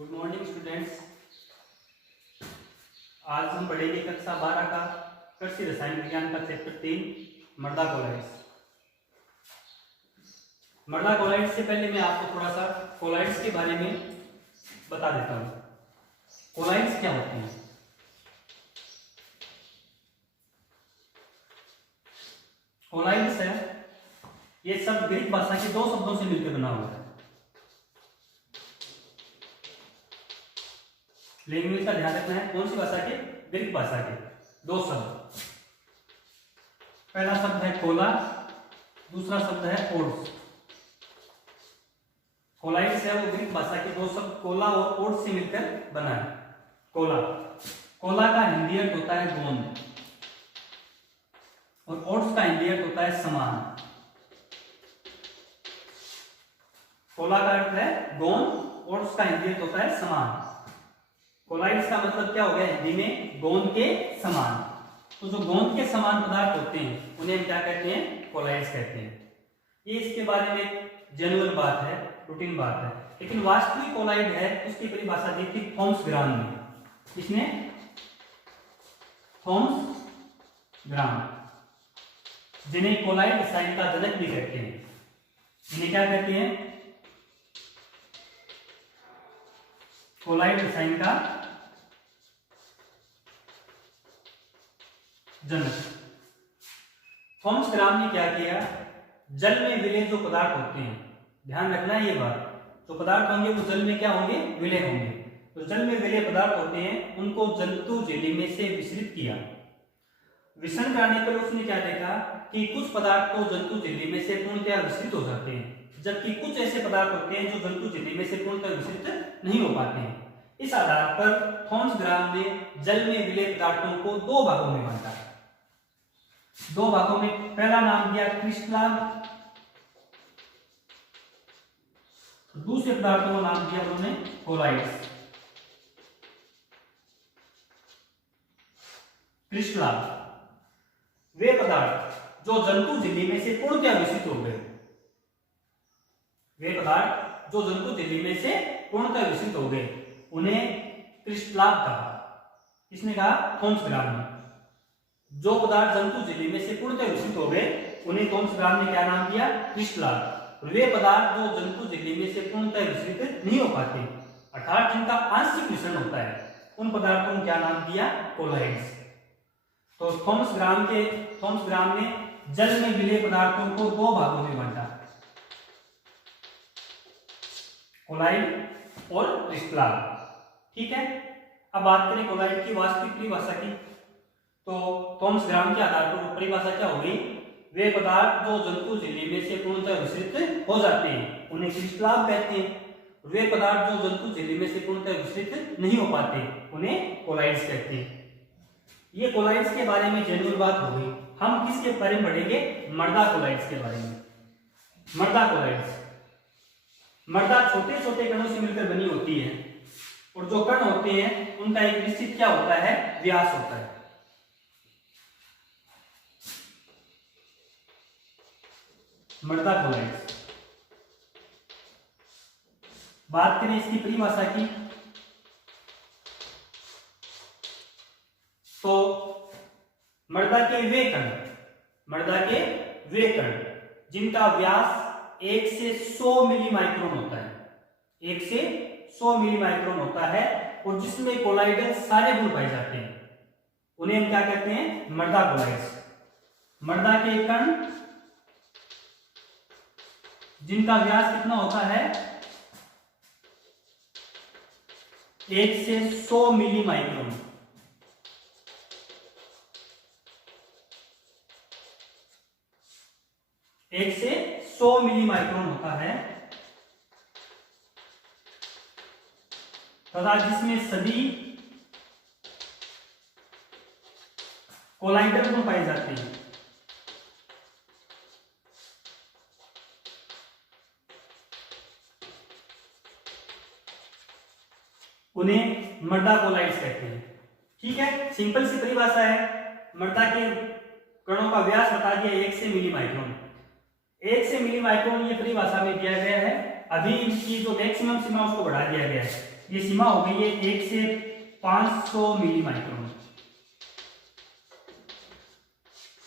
Good morning students. आज हम पढ़ेंगे कक्षा 12 का कृषि रसायन विज्ञान का चैप्टर 3 मृदा कोलाइड्स। मृदा कोलाइड्स से पहले मैं आपको थोड़ा सा कोलाइड्स के बारे में बता देता हूँ। कोलाइड्स क्या होते हैं? कोलाइड्स है ये शब्द ग्रीक भाषा के दो शब्दों से मिलकर बना हुआ है। लैंग्वेज का ध्यान रखना है, कौन सी भाषा के? ग्रीक भाषा के दो शब्द। पहला शब्द है कोला, दूसरा शब्द है ओड्स। कोलाइड्स है वो ग्रीक भाषा के दो शब्द कोला और ओड्स से मिलकर बना है। कोला, कोला का हिंदी अर्थ होता है गोंद और ओट्स का हिंदी अर्थ होता है समान। कोला का अर्थ है गोंद, ओट्स का हिंदी अर्थ होता है समान। कोलाइड्स का मतलब क्या हो गया हिंदी में? गोंद के समान। तो जो गोंद के समान पदार्थ होते हैं उन्हें हम क्या कहते हैं? कोलाइड्स कहते हैं। ये इसके बारे में जनरल बात है, रूटीन बात है, लेकिन वास्तविक कोलाइड है उसकी परिभाषा दी थी थॉमस ग्राम ने। किसने? थॉमस ग्राम, जिन्हें कोलाइड रसायन का जनक भी कहते हैं। इन्हें क्या कहते हैं? कोलाइड रसायन का जनक। थॉमस ग्राम ने क्या किया? जल में विलय जो पदार्थ होते हैं, ध्यान रखना है ये बात, जो पदार्थ होंगे वो जल में क्या होंगे? विलय होंगे। तो जल में विलय पदार्थ होते हैं उनको जंतु झिल्ली में से विसरित किया। विसरण कराने पर उसने क्या देखा कि कुछ पदार्थ तो जंतु झिल्ली में से पूर्णतः विसरित हो जाते हैं, जबकि कुछ ऐसे पदार्थ होते हैं जो जंतु झिल्ली में से पूर्णतः विसरित नहीं हो पाते हैं। इस आधार पर थॉमस ग्राम ने जल में विलय पदार्थों को दो भागों में बांटा। दो भागों में पहला नाम दिया क्रिस्टलान, दूसरे पदार्थों का नाम दिया उन्होंने कोलाइड्स। क्रिस्टलान वे पदार्थ जो जंतु झिल्ली में से पूर्णतः विसरित हो गए, वे पदार्थ जो जंतु झिल्ली में से पूर्णतः विसरित हो गए उन्हें क्रिस्टलान कहा। किसने कहा? थॉमस ग्राम ने। जो पदार्थ जंतु झिल्ली में से पूर्णतः विसरित हो गए उन्हें थॉमस ग्राम ने क्या नाम दिया? क्रिस्टलान। वे पदार्थ जो जंतु झिल्ली में से पूर्णतः विसरित नहीं हो पाते, अर्थात जिनका आंशिक विसरण होता है, उन पदार्थों को क्या नाम दिया? कोलाइड्स। तो थॉमस ग्राम ने जल में विलय पदार्थों को दो भागों में बांटा, कोलाइड और क्रिस्टलान। ठीक है, अब बात करें कोलाइड की वास्तविक परिभाषा की। तो थॉमस ग्राम के आधार पर परिभाषा क्या होगी? वे पदार्थ जो जंतु झिल्ली में से पूर्णतः विसरित हो जाते हैं उन्हें क्रिस्टलान कहते हैं। वे पदार्थ जो जंतु झिल्ली में से पूर्णतः विसरित नहीं हो पाते उन्हें कोलाइड्स कहते हैं। ये कोलाइड्स के बारे में जनरल बात हो गई। हम किसके बारे में पढ़ेंगे? मृदा कोलाइड्स के बारे में। मृदा कोलाइड्स, मृदा छोटे छोटे कणों से मिलकर बनी होती है और जो कण होते हैं उनका एक निश्चित क्या होता है? व्यास होता है। मृदा कोलाइड्स, बात करें इसकी परिभाषा की तो मृदा के वे कण जिनका व्यास 1 से 100 मिली माइक्रोन होता है, 1 से 100 मिली माइक्रोन होता है और जिसमें कोलाइडल सारे गुण पाए जाते हैं उन्हें हम क्या कहते हैं? मृदा कोलाइड्स। मृदा के कण जिनका व्यास कितना होता है? 1 से 100 मिली माइक्रोन। 1 से 100 मिली माइक्रोन होता है तथा जिसमें सभी कोलाइडल गुण पाए जाते हैं। उन्हें मृदा कोलाइड्स कहते हैं। ठीक है, सिंपल सी परिभाषा है। मृदा के कणों का व्यास बता दिया 1 से मिली माइक्रोन। 1 से मिली माइक्रोन ये परिभाषा में दिया गया है। अभी इसकी जो मैक्सिमम सीमा उसको बढ़ा दिया गया है। ये सीमा हो गई है 1 से 500 मिली माइक्रोन।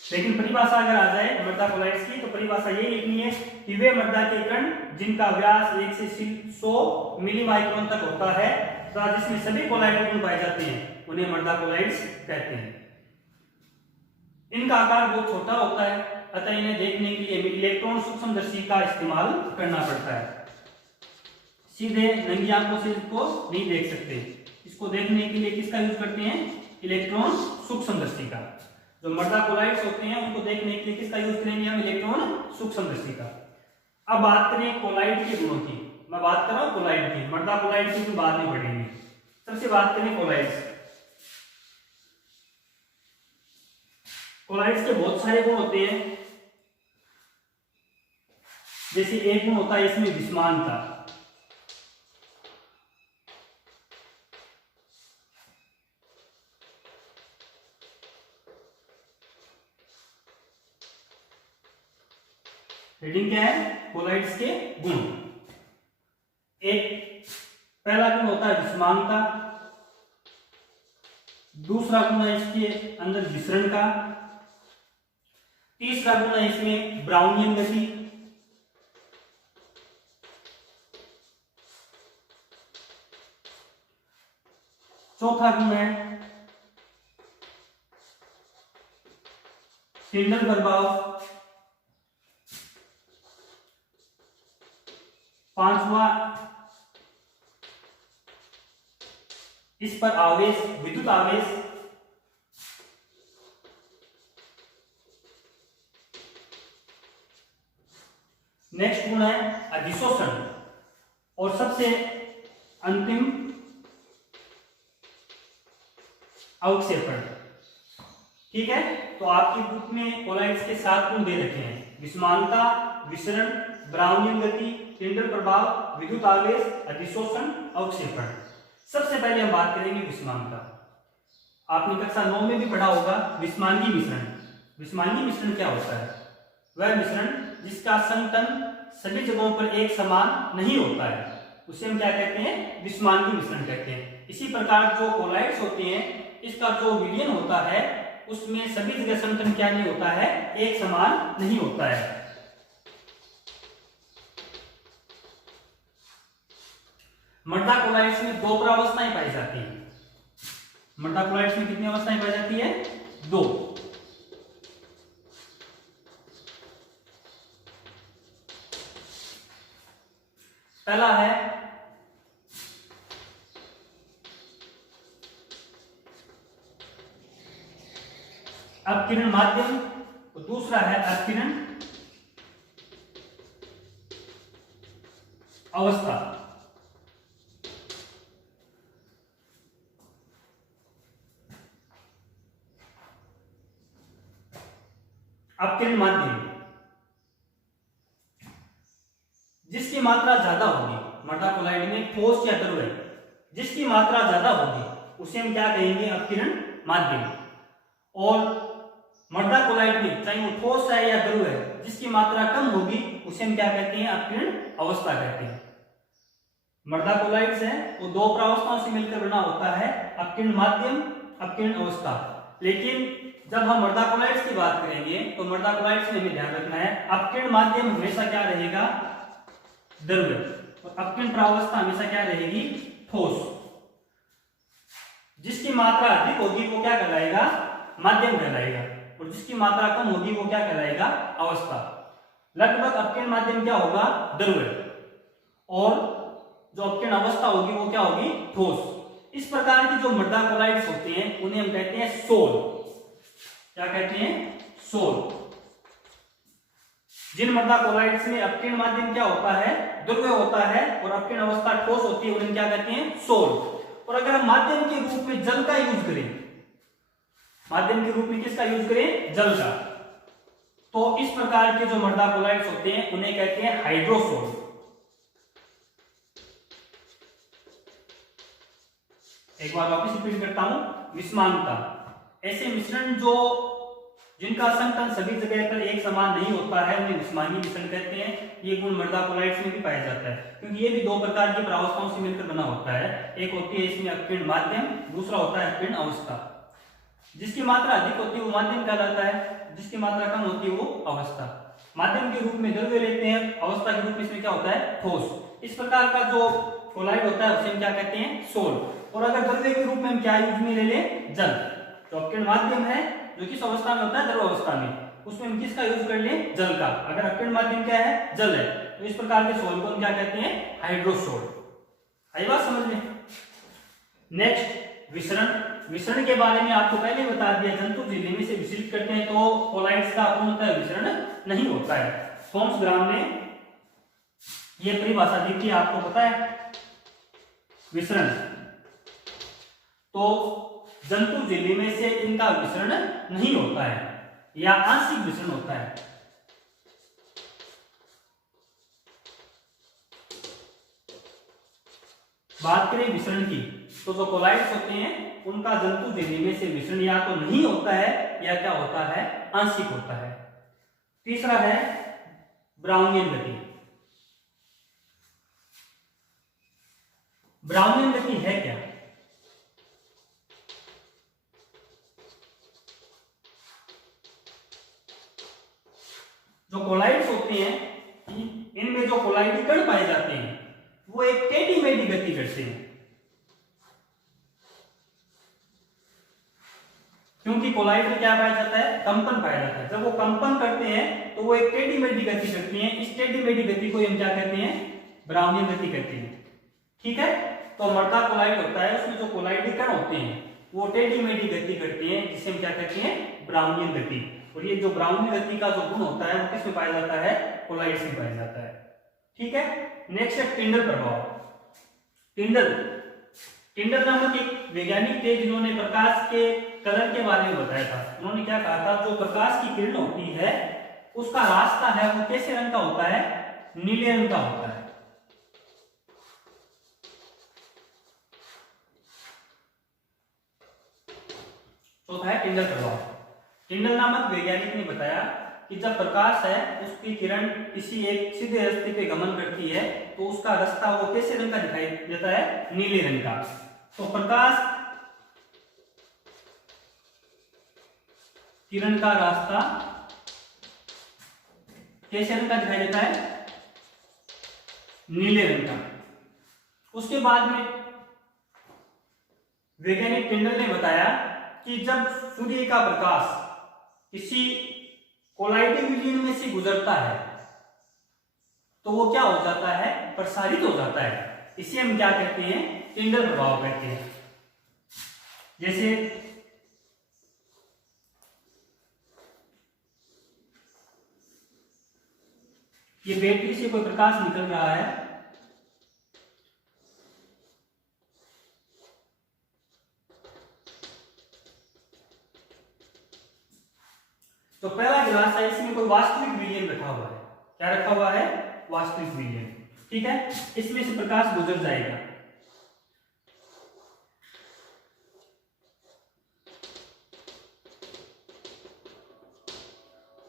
लेकिन परिभाषा अगर आ जाए मृदा कोलाइड्स की, तो परिभाषा ये लिखनी है कि वे मृदा के कण जिनका व्यास 1 से 100 मिली माइक्रोन तक होता है तथा जिसमें सभी कोलाइड गुण पाए जाते हैं उन्हें मृदा कोलाइड्स कहते हैं। इनका आकार बहुत छोटा होता है, अतः इन्हें देखने के लिए इलेक्ट्रॉन सूक्ष्मदर्शी का इस्तेमाल करना पड़ता है। सीधे नंगी आंखों से इसको नहीं देख सकते, इसको देखने के लिए किसका यूज करते हैं? इलेक्ट्रॉन सूक्ष्मदर्शी का। जो मृदा कोलाइड्स होते हैं उनको देखने के लिए किसका यूज करेंगे हम? इलेक्ट्रॉन सूक्ष्मदर्शी का। अब बात करें कोलाइड के गुणों की। मैं बात कर रहा हूं कोलाइड की, मृदा कोलाइड की तो बाद में पढ़ेंगे। सबसे बात करें कोलाइड्स। कोलाइड्स के बहुत सारे गुण होते हैं। जैसे एक गुण होता है इसमें विषमानता। रीडिंग क्या है? कोलाइड्स के गुण। एक पहला गुण होता है विषमानता, दूसरा गुण है इसके अंदर विसरण का, तीसरा गुण है इसमें ब्राउनियन गति, चौथा गुण है टिंडल प्रभाव, पांचवा इस पर आवेश, विद्युत आवेश, नेक्स्ट गुण है अधिशोषण, और सबसे अंतिम अवक्षेपण। ठीक है, तो आपकी बुक में कोलाइड्स के 7 गुण दे रखे हैं: विषमानता, विसरण, ब्राउनियन गति, टिंडल प्रभाव, विद्युत आवेश, अधिशोषण, अवक्षेपण। सबसे पहले हम बात करेंगे विषमानता। आपने कक्षा 9 में भी पढ़ा होगा विषमांगी मिश्रण। विषमांगी मिश्रण क्या होता है? वह मिश्रण जिसका संघटन सभी जगहों पर एक समान नहीं होता है, उसे हम क्या कहते हैं? विषमांगी मिश्रण कहते हैं। इसी प्रकार जो कोलाइड्स होते हैं, इसका जो विलयन होता है उसमें सभी जगह संघटन क्या नहीं होता है? एक समान नहीं होता है। मृदा कोलाइड्स में 2 प्रावस्थाएं पाई जाती हैं। मृदा कोलाइड्स में कितनी अवस्थाएं पाई जाती है? 2। पहला है अपकिरण माध्यम, और दूसरा है अपकिरण अवस्था। अपकिरण माध्यम जिसकी मात्रा ज्यादा होगी, मृदा कोलाइड में ठोस या द्रव है, जिसकी मात्रा ज्यादा होगी उसे हम क्या कहेंगे? अपकिरण माध्यम। और मृदा कोलाइड में चाहे वो ठोस है या द्रव है, जिसकी मात्रा कम होगी उसे हम क्या कहते हैं? अपकिरण अवस्था कहते हैं। मृदा कोलाइड्स है वो 2 प्रावस्थाओं से मिलकर बना होता है, अपकिरण माध्यम, अपकिरण अवस्था। लेकिन जब हम मृदा कोलाइड्स की बात करेंगे तो मृदा कोलाइड्स में हमें ध्यान रखना है अपकिरण माध्यम हमेशा क्या रहेगा? द्रव, और अपकिरण प्रावस्था हमेशा क्या रहेगी? ठोस। जिसकी मात्रा अधिक होगी वो क्या कहलाएगा? माध्यम कहलाएगा, और जिसकी मात्रा कम होगी वो क्या कहलाएगा? अवस्था। लगभग अपकिरण माध्यम क्या होगा? द्रव, और जो अपकिरण अवस्था होगी वो क्या होगी? ठोस। इस प्रकार की जो मृदा कोलाइड्स होते हैं उन्हें हम कहते हैं सोल। क्या कहते हैं? सोल। जिन मृदा कोलाइड्स में अपकिरण माध्यम क्या होता है? द्रव होता है, और अपकिरण अवस्था ठोस होती है, उन्हें क्या कहते हैं? सोल। और अगर हम माध्यम के रूप में जल का यूज करें, माध्यम के रूप में किसका यूज करें? जल का, तो इस प्रकार के जो मृदा कोलाइड्स होते हैं उन्हें कहते हैं हाइड्रोसोल। एक बार वापस रिपीट करता हूं, विषमानता ऐसे मिश्रण जो जिनका संतन सभी जगह पर एक समान नहीं होता है उन्हें विषमांगी विषण कहते हैं। ये गुण मृदा कोलाइट्स में भी पाया जाता है, क्योंकि ये भी दो प्रकार की प्रावस्थाओं से मिलकर बना होता है। एक होती है इसमें अपकिर्ण माध्यम, दूसरा होता है अपकिर्ण अवस्था। जिसकी मात्रा अधिक होती है वो माध्यम कहलाता है, जिसकी मात्रा कम होती है वो अवस्था। माध्यम के रूप में द्रव्य लेते हैं, अवस्था के रूप में इसमें क्या होता है, ठोस। इस प्रकार का जो कोलाइड होता है उसे हम क्या कहते हैं, सोल। और अगर द्रव्य के रूप में हम क्या यूज में ले लें, जल। तो अपकिर्ण माध्यम है जो किस अवस्था में होता है, द्रव अवस्था में, उसमें हम किसका यूज कर लें, जल का। अगर अपकिर्ण माध्यम क्या है, जल है, तो इस प्रकार के सोल को हम क्या कहते हैं, हाइड्रोसोल। आई बात समझ में। नेक्स्ट विसरण। विसरण के बारे में आपको पहले बता दिया, जंतु झिल्ली में से विसरित करते हैं तो कोलाइड्स का पूर्णतः विसरण नहीं होता है। थॉमस ग्राम ने यह परिभाषा दी थी, आपको पता है। विसरण तो जंतु झिल्ली में से इनका विसरण नहीं होता है या आंशिक विसरण होता है। बात करें विसरण की, तो जो कोलाइड्स होते हैं उनका जंतु झिल्ली में से विसरण या तो नहीं होता है या क्या होता है, आंशिक होता है। तीसरा है ब्राउनियन गति। ब्राउनियन गति है क्या? जो कोलाइड्स होते हैं, इनमें जो कोलाइडी कण पाए जाते हैं वो एक टेढ़ी मेढ़ी गति करते हैं, क्योंकि कोलाइड में क्या पाया जाता है, कंपन पाया जाता है। जब वो कंपन करते हैं तो वो एक टेढ़ी मेढ़ी गति करती हैं। इस टेढ़ी मेढ़ी गति को हम क्या कहते हैं, ब्राउनियन गति कहते हैं। ठीक है, तो मृदा कोलाइड होता है, उसमें जो कोलाइडी कण होते हैं वो टेढ़ी मेढ़ी गति करते हैं, जिसे हम क्या कहते हैं, ब्राउनियन गति। और ये जो ब्राउनियन गति का जो गुण होता है वो किस में पाया जाता है, कोलाइड्स में पाया जाता है। ठीक है, नेक्स्ट है टिंडल प्रभाव। टिंडल नामक एक वैज्ञानिक थे जिन्होंने प्रकाश के कलर के बारे में बताया था। उन्होंने क्या कहा था, जो प्रकाश की किरण होती है उसका रास्ता है वो कैसे रंग का होता है, नीले रंग का होता है। चौथा है टिंडल प्रभाव। टिंडल नामक वैज्ञानिक ने बताया कि जब प्रकाश है उसकी किरण किसी एक सीधे रास्ते पे गमन करती है तो उसका रास्ता वो कैसे रंग का दिखाई देता है, नीले रंग का। तो प्रकाश किरण का रास्ता कैसे रंग का दिखाई देता है, नीले रंग का। उसके बाद में वैज्ञानिक टिंडल ने बताया कि जब सूर्य का प्रकाश किसी कोलाइडी विलयन में से गुजरता है तो वो क्या हो जाता है, प्रसारित हो जाता है। इसे हम क्या कहते हैं, टिंडल प्रभाव कहते हैं। जैसे ये बैटरी से कोई प्रकाश निकल रहा है, तो पहला गिलास है, इसमें कोई वास्तविक विलयन रखा हुआ है। क्या रखा हुआ है, वास्तविक विलयन। ठीक है, इसमें से प्रकाश गुजर जाएगा।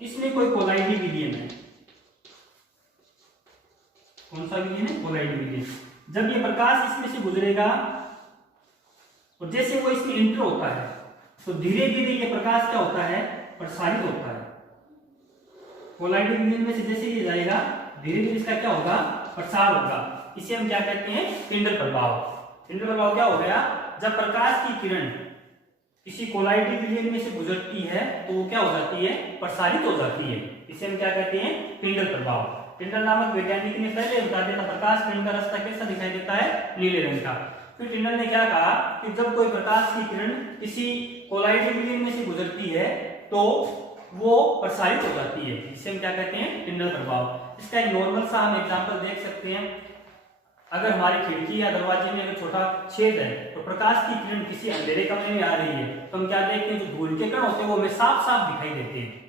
इसमें कोई कोलाइडी विलयन है। कौन सा विलयन है, कोलाइडी विलयन। जब ये प्रकाश इसमें से गुजरेगा और जैसे वो इसमें इंटर होता है तो धीरे धीरे ये प्रकाश क्या होता है, प्रसारित होता है। कोलाइडी विलयन में से जैसे ये जाएगा धीरे धीरे इसका क्या होगा, प्रसार होगा। इसे हम क्या कहते हैं, टिंडल प्रभाव। टिंडल प्रभाव क्या हो गया, जब प्रकाश की किरण किसी कोलाइडी विलयन में से गुजरती है तो वो क्या हो जाती है, प्रसारित हो जाती है। इसे हम क्या कहते हैं, टिंडल प्रभाव। टिंडल नामक वैज्ञानिक ने पहले बता दिया था प्रकाश किरण का रास्ता कैसा दिखाई देता है, नीले रंग का। फिर टिंडल ने क्या कहा कि जब कोई प्रकाश की किरण किसी कोलाइडी विलयन में से गुजरती है तो वो प्रसारित हो जाती है। इसे हम क्या कहते हैं, टिंडल प्रभाव। इसका एक नॉर्मल सा हम एग्जांपल देख सकते हैं। अगर हमारी खिड़की या दरवाजे में अगर छोटा छेद है तो प्रकाश की किरण किसी अंधेरे कमरे में आ रही है तो हम क्या देखते हैं, जो धूल के कण होते हैं वो हमें साफ साफ दिखाई देते हैं।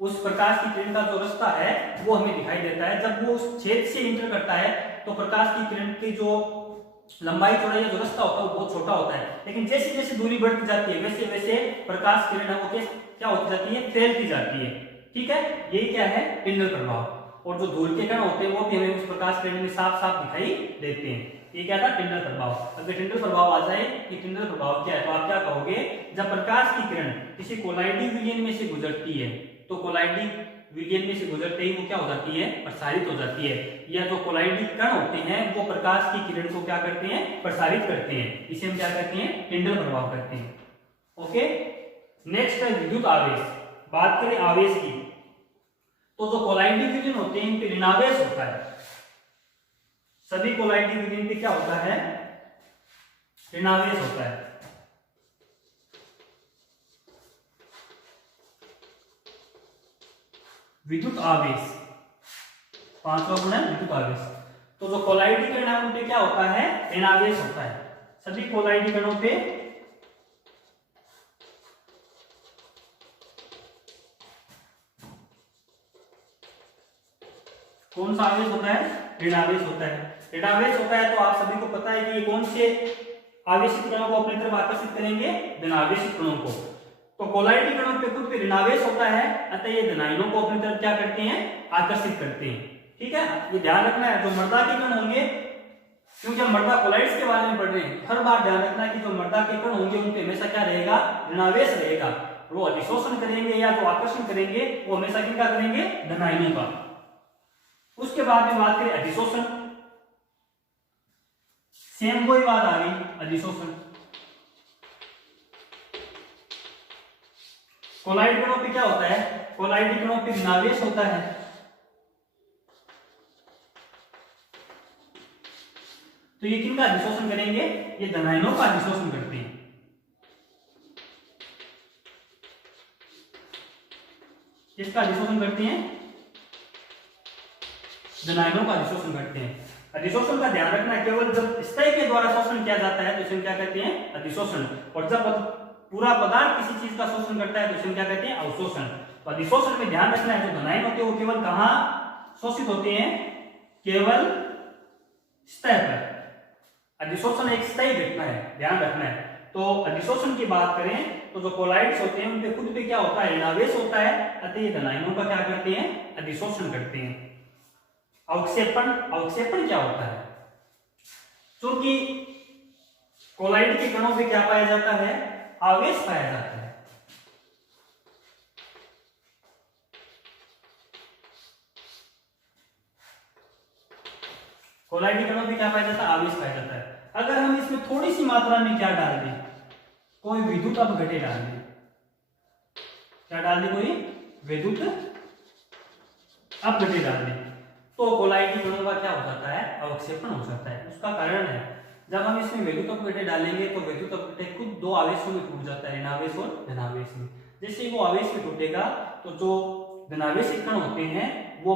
उस प्रकाश की किरण का जो रास्ता है वो हमें दिखाई देता है। जब वो उस छेद से इंटर करता है तो प्रकाश की किरण की जो लंबाई चौड़ाई जो रास्ता होता है वो बहुत छोटा होता है, लेकिन जैसे जैसे दूरी बढ़ती जाती है वैसे वैसे प्रकाश किरण है वो क्या होती जाती है, फैलती जाती है। ठीक है, यही क्या है, टिंडल प्रभाव। और जो धूल के कण होते हैं वो भी हमें उस प्रकाश किरण में साफ साफ दिखाई देते हैं। ये क्या था, टिंडल प्रभाव। अगर टिंडल प्रभाव आ जाए कि टिंडल प्रभाव क्या है, तो आप क्या कहोगे, जब प्रकाश की किरण किसी कोलाइडिक विलयन में से गुजरती है, तो कोलाइडिक विलयन में से गुजरते ही वो क्या हो जाती है, प्रसारित हो जाती है। या जो कोलाइडिक कण होते हैं वो प्रकाश की किरण को क्या करते हैं, प्रसारित करते हैं। इसे हम क्या करते हैं, टिंडल प्रभाव करते हैं। ओके, नेक्स्ट है विद्युत आवेश। बात करें आवेश की, तो जो कोलाइडिक विलयन होते हैं इनपे ऋणावेश होता है। सभी कोलाइडिक विलयन पे क्या होता है, ऋणावेश होता है। विद्युत आवेश, पांचवा गुण है विद्युत आवेश। तो जो कोलाइडिक कण है उन पे क्या होता है, ऋणावेश होता है। सभी कोलाइडिक कणों पे कौन सा आवेश होता है, ऋणावेश होता है। ऋणावेश होता है तो आप सभी को पता है कि ये कौन से आवेशित कणों को अपनी तरफ आकर्षित करेंगे, धनावेशित कणों को। तो कोलाइडिक कणों पे खुद पे ऋणावेश होता है, अतः ये धनायनों को अपनी तरफ क्या करते हैं, आकर्षित करते हैं। ठीक है, ये ध्यान रखना है। जो मर्दा के कण होंगे, क्योंकि हम मर्दा कोलाइड्स के बारे में पढ़ रहे हैं, हर बार ध्यान रखना है कि जो मर्दा के कण होंगे उनपे हमेशा क्या रहेगा, ऋणावेश रहेगा। वो अधिशोषण करेंगे या जो आकर्षण करेंगे वो हमेशा किनका करेंगे, धनायनों का। उसके बाद में बात करें अधिशोषण, सेम वही बात आ गई, अधिशोषण। कोलाइड कणों पे क्या होता है, कोलाइड कणों पे ऋणावेश होता है। तो ये किनका अधिशोषण करेंगे, ये धनायनों का अधिशोषण करते हैं। किसका अधिशोषण करते हैं, धनायनों का अधिशोषण करते हैं। अधिशोषण का ध्यान रखना, केवल जब स्तय के द्वारा शोषण किया जाता है तो इसे क्या कहते हैं, अधिशोषण। और जब पूरा पदार्थ किसी चीज का शोषण करता है तो इसे क्या कहते हैं, अवशोषण। तो अधिशोषण में ध्यान रखना है, जो धनायन होते हैं वो केवल कहां शोषित होते हैं, केवल स्तय पर। अधिशोषण एक स्थायी घटना है, ध्यान रखना है। तो अधिशोषण की बात करें तो जो कोलाइड्स होते हैं उनपे खुद पे क्या होता है, ऋणावेश होता है, अतः ये धनायनों का क्या करते हैं, अधिशोषण करते हैं। अवक्षेपण, अवक्षेपण क्या होता है, क्योंकि कोलाइड के कणों पे क्या पाया जाता है, आवेश पाया जाता है। कोलाइड के कणों पे क्या पाया जाता है, आवेश पाया जाता है। अगर हम इसमें थोड़ी सी मात्रा में क्या डाल दें, कोई विद्युत अपघटे डाल दें, क्या डाल दें, कोई विद्युत अपघटे डाल दें, तो कोलाइड के कणों का क्या हो जाता है, अवक्षेपण हो जाता है। उसका कारण है, जब हम इसमें विद्युत अपघटे डालेंगे तो विद्युत अपघटे खुद दो आवेशों में टूट जाता है, ऋणावेश और धनावेश में। जैसे वो आवेश में टूटेगा तो जो धनावेशित कण होते हैं वो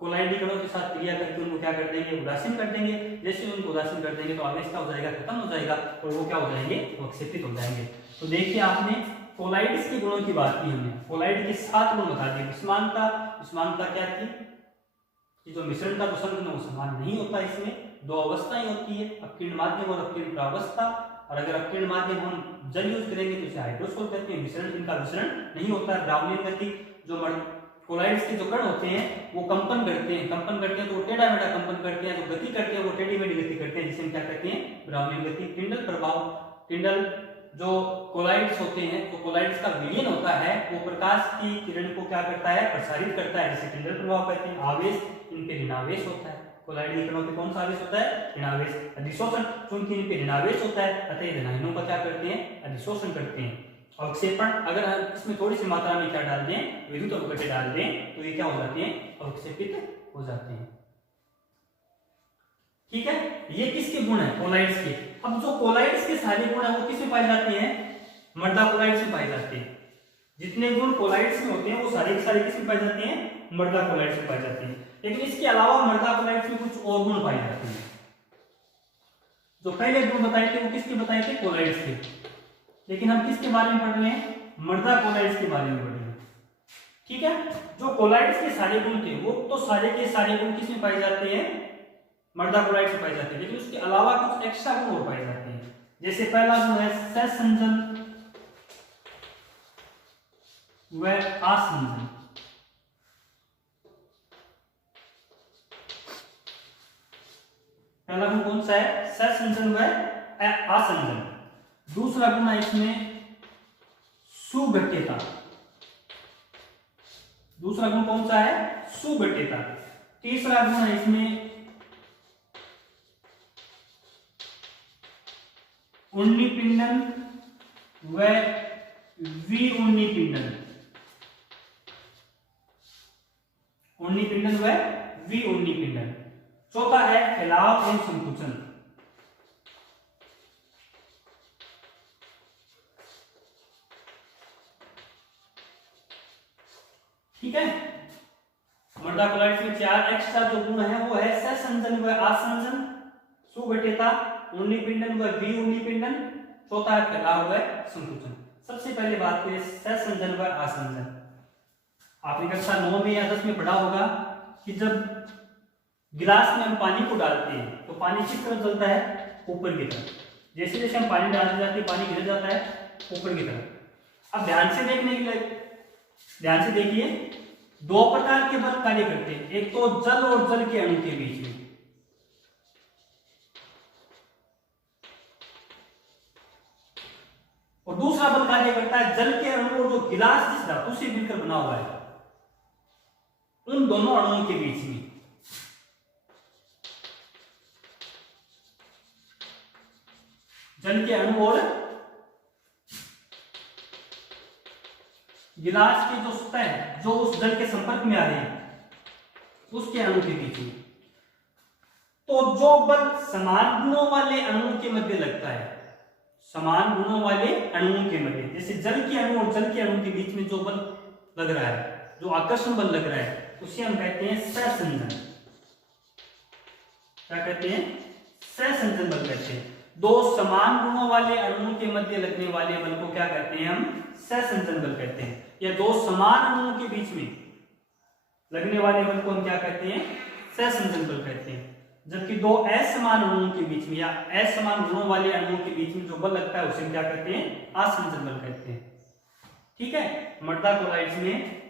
कोलाइड कणों के साथ क्रिया करके उनको क्या कर देंगे, उदासीन कर देंगे। जैसे उनको उदासीन कर देंगे तो आवेश क्या हो जाएगा, खत्म हो जाएगा और वो क्या हो जाएंगे, अवक्षेपित हो जाएंगे। तो देखिए आपने कोलाइड्स के गुणों की बात की, हमने कोलाइड के 7 गुण बता दिए। विषमानता, विषमानता क्या थी कि जो मिश्रण का जो संघ वो समान नहीं होता, इसमें दो अवस्थाएं होती है, अपकीर्ण माध्यम और अपकीर्ण प्रावस्था। और अगर अपकीर्ण माध्यम हम जल यूज करेंगे तो इसे हाइड्रोसोल कहते हैं। मिश्रण, इनका मिश्रण नहीं होता है। ब्राउनियन गति, जो कोलाइड्स के जो कण होते हैं वो कंपन करते हैं, कंपन करते हैं तो वो टेढ़ा मेढ़ा कंपन करते हैं, जो गति करते हैं वो टेढ़ी मेढ़ी गति करते हैं, जिसे हम क्या कहते हैं, ब्राउनियन गति। टिंडल प्रभाव, टिंडल जो कोलाइड्स होते हैं, तो कोलाइड्स का विलयन होता है, वो प्रकाश की किरण को क्या करता है, प्रसारित करता है, जिसे टिंडल प्रभाव कहते हैं। आवेश, इनपे ऋणावेश होता है। कोलाइड के कणों पे कौन सा आवेश होता है, ऋणावेश। अधिशोषण, चूंकि इनपे ऋणावेश होता है अतः धनायनों का क्या करते हैं, अधिशोषण करते हैं। अवक्षेपण, अगर हम इसमें थोड़ी सी मात्रा में क्या डाल दें, विद्युत अपघटे डाल दें तो ये क्या हो जाते हैं, अवक्षेपित हो जाते हैं। ठीक है, ये किसके गुण है, कोलाइड्स के। अब जो कोलाइड्स के सारे गुण है वो किसमें पाए जाते हैं, मर्दा कोलाइड्स में पाए जाते हैं। जितने गुण कोलाइड्स में होते हैं वो सारे के सारे किसमें पाए जाते हैं, मर्दा कोलाइड्स में पाए जाते हैं। लेकिन इसके अलावा मर्दा कोलाइड्स में कुछ और गुण पाए जाते हैं। जो पहले गुण बताए थे वो किसके बताए थे, कोलाइड्स के। लेकिन हम किसके बारे में पढ़ रहे हैं, मर्दा कोलाइड्स के बारे में पढ़ रहे हैं। ठीक है, जो कोलाइड्स के सारे गुण थे वो तो सारे के सारे गुण किसमें पाए जाते हैं, मृदा क्लोराइड से पाई जाती है, लेकिन उसके अलावा कुछ एक्स्ट्रा गुण और पाए जाते हैं। जैसे पहला गुण है सहसंजन व आसंजन। पहला गुण कौन सा है? सहसंजन व आसंजन। दूसरा गुण है इसमें सुघट्यता। दूसरा गुण कौन सा है? सुघट्यता। तीसरा गुण है इसमें उन्नीपिंडन व विउन्नीपिंडन। उन्नीपिंडन व विउन्नीपिंडन। चौथा है फैलाव एवं संकुचन। ठीक है, मृदा क्लोराइड में 4 एक्स्ट्रा जो गुण है वो है सहसंजन व आसंजन, सुघट्यता, उन्नीपिंडन व विउन्नीपिंडन, चौथा है फैलाव व संकुचन। सबसे पहले बात करें सहसंजन व आसंजन। आपने कक्षा 9 में या 10 में पढ़ा होगा कि जब गिलास में हम पानी को डालते हैं तो पानी किस तरफ चलता है? ऊपर की तरफ। जैसे जैसे हम पानी डालते जाते हैं पानी गिर जाता है ऊपर की तरफ। अब ध्यान से देखने के लिए, ध्यान से देखिए, 2 प्रकार के बल कार्य करते हैं। एक तो जल और जल के अणु के बीच में, और दूसरा बल कार्य करता है जल के अणु और जो गिलास जिस धातु से मिलकर बना हुआ है उन दोनों अणुओं के बीच में। जल के अणु और गिलास की जो सतह है जो उस जल के संपर्क में आ रही है उसके अणु के बीच में। तो जो बल समान गुणों वाले अणुओं के मध्य लगता है, समान गुणों वाले अणुओं के मध्य, जैसे जल के अणु और जल के अणु के बीच में जो बल लग रहा है, जो आकर्षण बल लग रहा है, उसे हम कहते हैं सहसंजन। क्या कहते हैं? सहसंजन बल कहते हैं। 2 समान गुणों वाले अणुओं के मध्य लगने वाले बल को क्या कहते हैं? हम सहसंजन बल कहते हैं। या 2 समान अणुओं के बीच में लगने वाले बल को हम क्या कहते हैं? सहसंजन बल कहते हैं। जबकि 2 असमान अणुओं के बीच में या असमान गुणों वाले अणुओं के बीच में जो बल लगता है उसे हम क्या कहते हैं? आसंजन बल कहते हैं। ठीक है, मृदा क्लोराइड्स में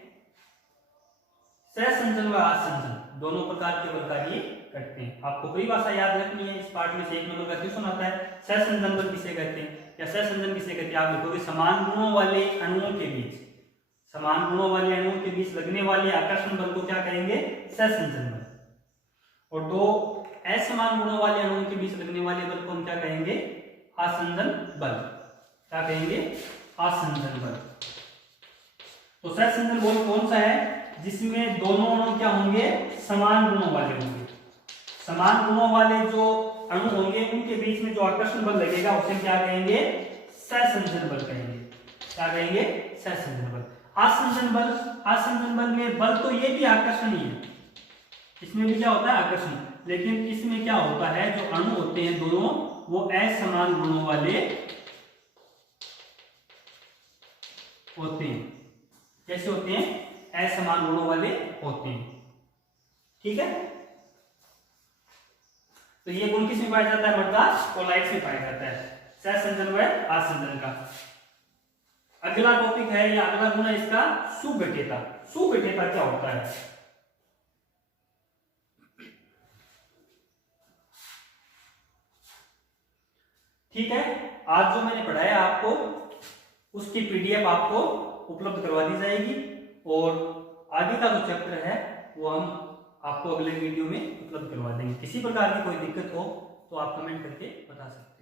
सहसंजन व आसंजन दोनों प्रकार के बल कार्य करते हैं। आपको परिभाषा याद रखनी है। इस पार्ट में से 1 नंबर का क्वेश्चन आता है, सहसंजन बल किसे कहते हैं या सहसंजन किसे कहते हैं? आप लिखोगे समान गुणों वाले अणुओं के बीच, समान गुणों वाले अणुओं के बीच लगने वाले आकर्षण बल को क्या कहेंगे? सहसंजन बल। और 2 असमान गुणों वाले अणुओं के बीच लगने वाले बल को हम क्या कहेंगे? आसंजन बल। क्या कहेंगे? आसंजन बल। तो सहसंजन बल कौन सा है? जिसमें दोनों अणु क्या होंगे? समान गुणों वाले होंगे। समान गुणों वाले जो अणु होंगे उनके बीच में जो आकर्षण बल लगेगा उसे क्या कहेंगे? सहसंजन बल कहेंगे। क्या कहेंगे? सहसंजन बल। आसंजन बल, आसंजन बल में बल तो ये भी आकर्षण ही है, इसमें भी क्या होता है? आकर्षण। लेकिन इसमें क्या होता है, जो अणु होते हैं दोनों वो असमान गुणों वाले होते हैं। कैसे होते हैं? असमान गुणों वाले होते हैं। ठीक है, तो ये गुण किस में पाया जाता है? मृदा क्लोराइड्स में पाया जाता है, सहसंजन व आसंजन का। अगला टॉपिक है या अगला गुण है इसका सुघट्यता। सुघट्यता क्या होता है? ठीक है, आज जो मैंने पढ़ाया आपको उसकी पीडीएफ आपको उपलब्ध करवा दी जाएगी और आगे का जो चैप्टर है वो हम आपको अगले वीडियो में उपलब्ध करवा देंगे। किसी प्रकार की कोई दिक्कत हो तो आप कमेंट करके बता सकते हैं।